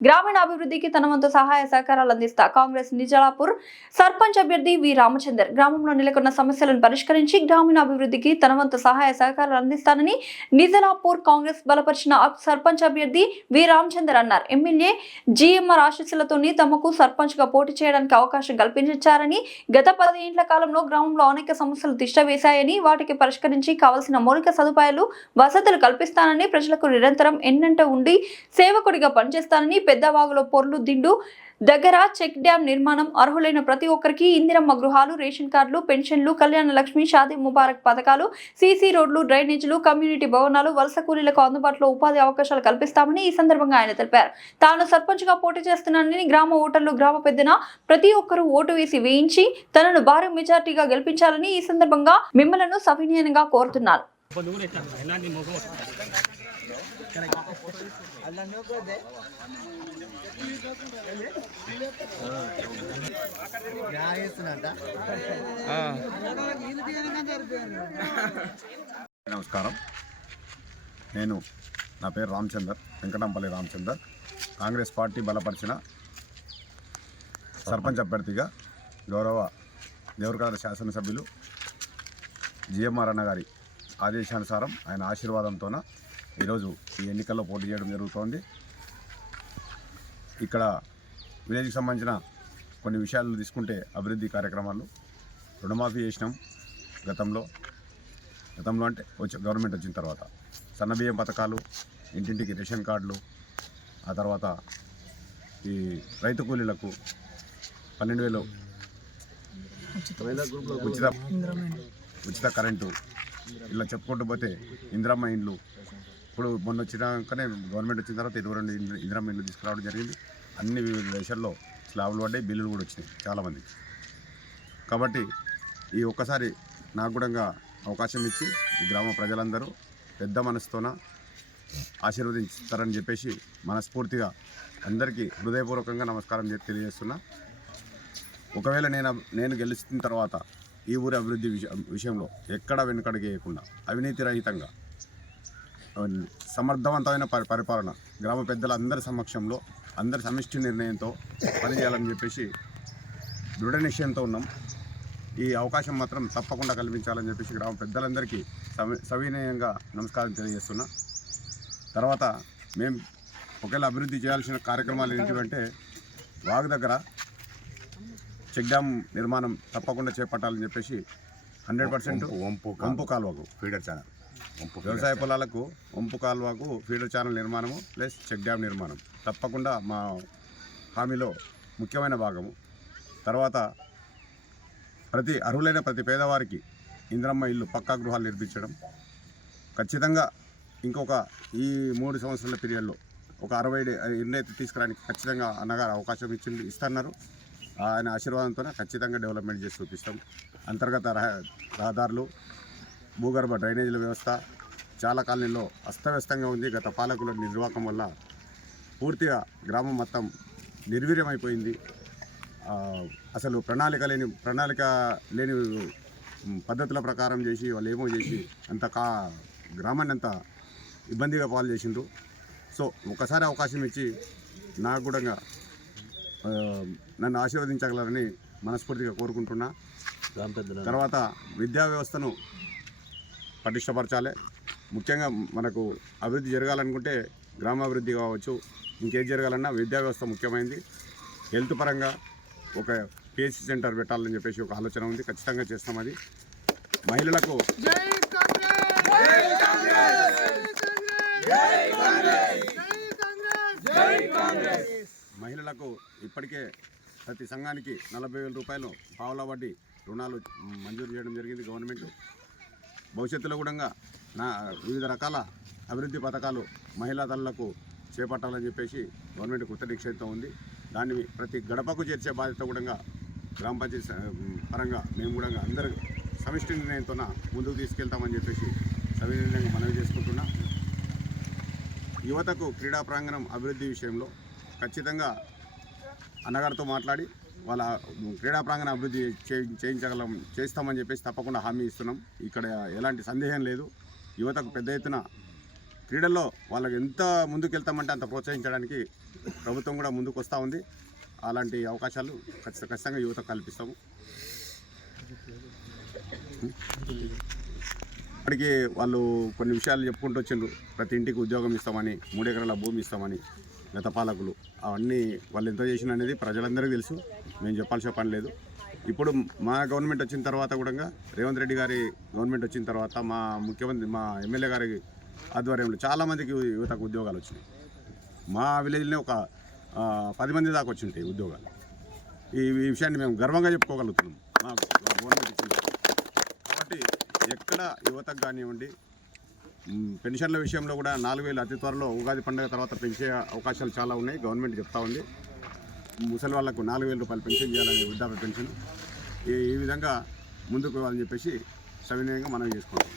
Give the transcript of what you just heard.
గ్రామీణాభివృద్ధికి తన వంతు సహాయ సహకారాలు అందిస్తా కాంగ్రెస్ నిజాలాపూర్ సర్పంచ్ అభ్యర్థి వి రామచందర్. గ్రామంలో నెలకొన్న సమస్యలను పరిష్కరించి గ్రామీణాభివృద్ధికి తన వంతు సహాయ సహకారాలు అందిస్తానని నిజాలాపూర్ కాంగ్రెస్ బలపరిచిన సర్పంచ్ అభ్యర్థి వి రామచందర్ అన్నారు. ఎమ్మెల్యే జిఎంఆర్ ఆశీస్సులతోనే తమకు సర్పంచ్గా పోటీ చేయడానికి అవకాశం కల్పించారని గత పదిహేండ్ల కాలంలో గ్రామంలో అనేక సమస్యలు తిష్టవేశాయని వాటికి పరిష్కరించి కావలసిన మౌలిక సదుపాయాలు వసతులు కల్పిస్తానని ప్రజలకు నిరంతరం ఎన్నంట ఉండి సేవకుడిగా పనిచేస్తానని పెద్దవాగులో పొర్లు దిండు. దగ్గర చెక్ డ్యాం నిర్మాణం అర్హులైన ప్రతి ఒక్కరికి ఇందిరమ్మ గృహాలు రేషన్ కార్డులు పెన్షన్లు కళ్యాణ లక్ష్మి షాదీ ముబారక్ పథకాలు సీసీ రోడ్లు డ్రైనేజీలు కమ్యూనిటీ భవనాలు వలస కూలీలకు అందుబాటులో ఉపాధి అవకాశాలు కల్పిస్తామని ఈ సందర్భంగా ఆయన తెలిపారు. తాను సర్పంచ్గా పోటీ చేస్తున్నానని గ్రామ ఓటర్లు గ్రామ పెద్దన ప్రతి ఒక్కరూ ఓటు వేసి వేయించి తనను భారీ మెజార్టీగా గెలిపించాలని ఈ సందర్భంగా మిమ్మలను సవినీయంగా కోరుతున్నారు. నమస్కారం. నేను నా పేరు రామచందర్ వెంకటంపల్లి రామచందర్. కాంగ్రెస్ పార్టీ బలపరిచిన సర్పంచ్ అభ్యర్థిగా గౌరవ దేవరకాడ శాసనసభ్యులు జిఎంఆర్ అన్న గారి ఆదేశానుసారం ఆయన ఆశీర్వాదంతోన ఈరోజు ఈ ఎన్నికల్లో పోటీ చేయడం జరుగుతోంది. ఇక్కడ విలేజ్కి సంబంధించిన కొన్ని విషయాలు తీసుకుంటే అభివృద్ధి కార్యక్రమాలు రుణమాఫీ చేసినాం గతంలో. గతంలో అంటే వచ్చి గవర్నమెంట్ వచ్చిన తర్వాత సన్నబియ్యం పథకాలు ఇంటింటికి రేషన్ కార్డులు ఆ తర్వాత ఈ రైతు కూలీలకు పన్నెండు వేలు ఉచిత ఉచిత కరెంటు ఇలా చెప్పుకుంటూ పోతే ఇందిరమ్మ ఇండ్లు. ఇప్పుడు మొన్న వచ్చినాకనే గవర్నమెంట్ వచ్చిన తర్వాత ఇరవై రెండు ఇందిరమ్మ ఇండ్లు తీసుకురావడం జరిగింది. అన్ని వివిధ దేశాల్లో స్లాబ్లు పడ్డాయి బిల్లులు కూడా వచ్చినాయి చాలామంది కాబట్టి ఈ ఒక్కసారి నాకు కూడా అవకాశం ఇచ్చి ఈ గ్రామ ప్రజలందరూ పెద్ద మనసుతోన ఆశీర్వదించుతారని చెప్పేసి మనస్ఫూర్తిగా అందరికీ హృదయపూర్వకంగా నమస్కారం తెలియజేస్తున్నా. ఒకవేళ నేను నేను గెలిచిన తర్వాత ఈ ఊరి అభివృద్ధి విష విషయంలో ఎక్కడ వెనుకడుగేయకుండా అవినీతి రహితంగా సమర్థవంతమైన పరి పరిపాలన గ్రామ పెద్దల అందరి సమక్షంలో అందరి సమిష్టి నిర్ణయంతో పనిచేయాలని చెప్పేసి దృఢ నిశ్చయంతో ఉన్నాం. ఈ అవకాశం మాత్రం తప్పకుండా కల్పించాలని చెప్పేసి గ్రామ పెద్దలందరికీ సవి సవినయంగా నమస్కారం తెలియజేస్తున్నా. తర్వాత మేము ఒకవేళ అభివృద్ధి చేయాల్సిన కార్యక్రమాలు ఏంటివంటే వాగు దగ్గర చెక్ డ్యామ్ నిర్మాణం తప్పకుండా చేపట్టాలని చెప్పేసి హండ్రెడ్ పర్సెంట్ వంపు వంపు కాలువకు. Feeder channel. వంపు వ్యవసాయ పొలాలకు వంపు కాలువకు ఫీడర్ ఛానల్ నిర్మాణము ప్లస్ చెక్ డ్యామ్ నిర్మాణం. తప్పకుండా మా హామీలో ముఖ్యమైన భాగము. తర్వాత ప్రతి అర్హులైన ప్రతి పేదవారికి ఇంద్రమ్మ ఇల్లు పక్కా గృహాలు నిర్మించడం. ఖచ్చితంగా ఇంకొక ఈ మూడు సంవత్సరాల పీరియడ్లో ఒక అరవై అయితే తీసుకురానికి ఖచ్చితంగా అన్నగారు అవకాశం ఇచ్చింది ఇస్తున్నారు. ఆయన ఆశీర్వాదంతో ఖచ్చితంగా డెవలప్మెంట్ చేసి చూపిస్తాం. అంతర్గత రహ- రహదారులు భూగర్భ డ్రైనేజీల వ్యవస్థ చాలా కాలనీలో అస్తవ్యస్తంగా ఉంది. గత పాలకుల నిర్వాహకం వల్ల పూర్తిగా గ్రామం మొత్తం నిర్వీర్యమైపోయింది. అసలు ప్రణాళిక లేని ప్రణాళిక లేని పద్ధతుల ప్రకారం చేసి వాళ్ళు ఏమో చేసి అంత కా గ్రామాన్ని అంత ఇబ్బందిగా పాలు చేసిండ్రు. సో ఒకసారి అవకాశం ఇచ్చి నాకు కూడా నన్ను ఆశీర్వదించగలరని మనస్ఫూర్తిగా కోరుకుంటున్నా. తర్వాత విద్యా వ్యవస్థను పటిష్టపరచాలి. ముఖ్యంగా మనకు అభివృద్ధి జరగాలనుకుంటే గ్రామాభివృద్ధి కావచ్చు ఇంకేం జరగాలన్నా విద్యా వ్యవస్థ ముఖ్యమైనది హెల్త్ పరంగా ఒక పిహెచ్సి సెంటర్ పెట్టాలని చెప్పేసి ఒక ఆలోచన ఉంది. ఖచ్చితంగా చేస్తాం అది. మహిళలకు మహిళలకు ఇప్పటికే ప్రతి సంఘానికి నలభై వేల రూపాయలు పావుల వడ్డీ రుణాలు మంజూరు చేయడం జరిగింది గవర్నమెంట్. భవిష్యత్తులో కూడా నా వివిధ రకాల అభివృద్ధి పథకాలు మహిళా తల్లులకు చేపట్టాలని చెప్పేసి గవర్నమెంట్ కృత నిక్షేపంతో ఉంది. దాన్ని ప్రతి గడపకు చేర్చే బాధ్యత కూడా గ్రామ పంచాయతీ పరంగా మేము కూడా అందరూ సమిష్టి నిర్ణయంతో ముందుకు తీసుకెళ్తామని చెప్పేసి సవినీయంగా మనవి చేసుకుంటున్నా. యువతకు క్రీడా ప్రాంగణం అభివృద్ధి విషయంలో ఖచ్చితంగా అన్నగారితో మాట్లాడి వాళ్ళ క్రీడా ప్రాంగణ అభివృద్ధి చేయించగలం చేస్తామని చెప్పేసి తప్పకుండా హామీ ఇస్తున్నాం. ఇక్కడ ఎలాంటి సందేహం లేదు. యువతకు పెద్ద ఎత్తున క్రీడల్లో వాళ్ళకి ఎంత ముందుకెళ్తామంటే అంత ప్రోత్సహించడానికి ప్రభుత్వం కూడా ముందుకు వస్తూ ఉంది. అలాంటి అవకాశాలు ఖచ్చితంగా యువతకు కల్పిస్తాము. ఇప్పటికీ వాళ్ళు కొన్ని విషయాలు చెప్పుకుంటూ వచ్చిండ్రు. ప్రతి ఇంటికి ఉద్యోగం ఇస్తామని మూడెకరాల భూమి ఇస్తామని. గత పాలకులు అవన్నీ వాళ్ళు ఎంత చేసిన అనేది ప్రజలందరికీ తెలుసు. మేము చెప్పాల్సిన పని లేదు. ఇప్పుడు మా గవర్నమెంట్ వచ్చిన తర్వాత కూడా రేవంత్ రెడ్డి గారి గవర్నమెంట్ వచ్చిన తర్వాత మా ముఖ్యమంత్రి మా ఎమ్మెల్యే గారి ఆధ్వర్యంలో చాలామందికి యువతకు ఉద్యోగాలు వచ్చినాయి. మా విలేజ్లోనే ఒక పది మంది దాకా వచ్చింటాయి ఉద్యోగాలు. ఈ విషయాన్ని మేము గర్వంగా చెప్పుకోగలుగుతున్నాం. మా గవర్నమెంట్ ఇచ్చింది కాబట్టి ఎక్కడ యువతకు కానివ్వండి పెన్షన్ల విషయంలో కూడా నాలుగు వేలు అతి త్వరలో ఉగాది పండుగ తర్వాత పెంచే అవకాశాలు చాలా ఉన్నాయి. గవర్నమెంట్ చెప్తా ఉంది. ముసలి వాళ్ళకు నాలుగు వేల రూపాయలు పెన్షన్ చేయాలని వృద్ధాప్య పెన్షన్. ఈ ఈ విధంగా ముందుకు పోవాలని చెప్పేసి సవినయంగా మనం చేసుకుంటాం